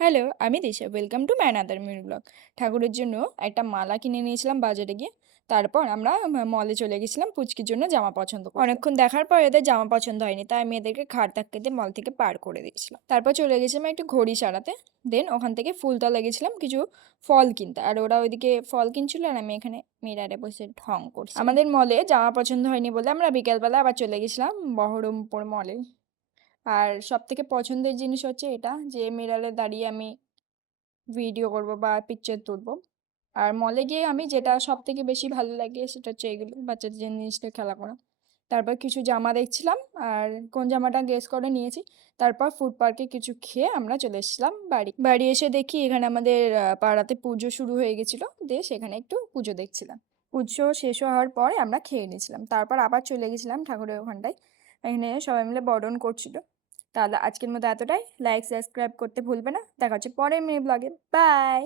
Hello, আমি Disha. Welcome to my another mini blog. ঠাকুরের জন্য একটা মালা কিনে নিয়েছিলাম বাজারে গিয়ে। তারপর আমরা মলে চলে গেছিলাম পুচকির জন্য জামা পছন্দ করতে। অনেকক্ষণ দেখার পর এদের জামা পছন্দ হয়নি, তাই আমি এদেরকে ঘাড় ধাক্কা দিয়ে মল থেকে পার করে দিয়েছিলাম। তারপর চলে গেছিলাম একটু ঘড়ি সারাতে। দেন ওখান থেকে ফুলতলা গেছিলাম কিছু ফল কিনতে। আর ওরা ওইদিকে ফল কিনছিল আর আমি এখানে মিরারে বসে ঢং করছি। আমাদের মলে জামা পছন্দ হয়নি বলে আমরা বিকেলবেলা আবার চলে গেছিলাম বহরমপুর মলে। আর সবথেকে পছন্দের জিনিস হচ্ছে এটা যে মিরারে দাঁড়িয়ে আমি ভিডিও করব বা পিকচার তুলবো। আর মলে গিয়ে আমি যেটা সবথেকে বেশি ভালো লাগে সেটা হচ্ছে এগুলো বাচ্চাদের যে জিনিসটা খেলা করা। তারপর কিছু জামা দেখছিলাম আর কোন জামাটা গেস করে নিয়েছি। তারপর ফুড পার্কে কিছু খেয়ে আমরা চলে এসেছিলাম বাড়ি। বাড়ি এসে দেখি এখানে আমাদের পাড়াতে পুজো শুরু হয়ে গেছিলো, দিয়ে সেখানে একটু পুজো দেখছিলাম। পুজো শেষ হওয়ার পরে আমরা খেয়ে নিয়েছিলাম, তারপর আবার চলে গেছিলাম ঠাকুরের ওখানটায়। এখানে সবাই মিলে বরণ করছিল। তাহলে আজকের মতো এতটাই। লাইক সাবস্ক্রাইব করতে ভুলবে না। দেখা হচ্ছে পরের মেয়ে ব্লগে। বাই।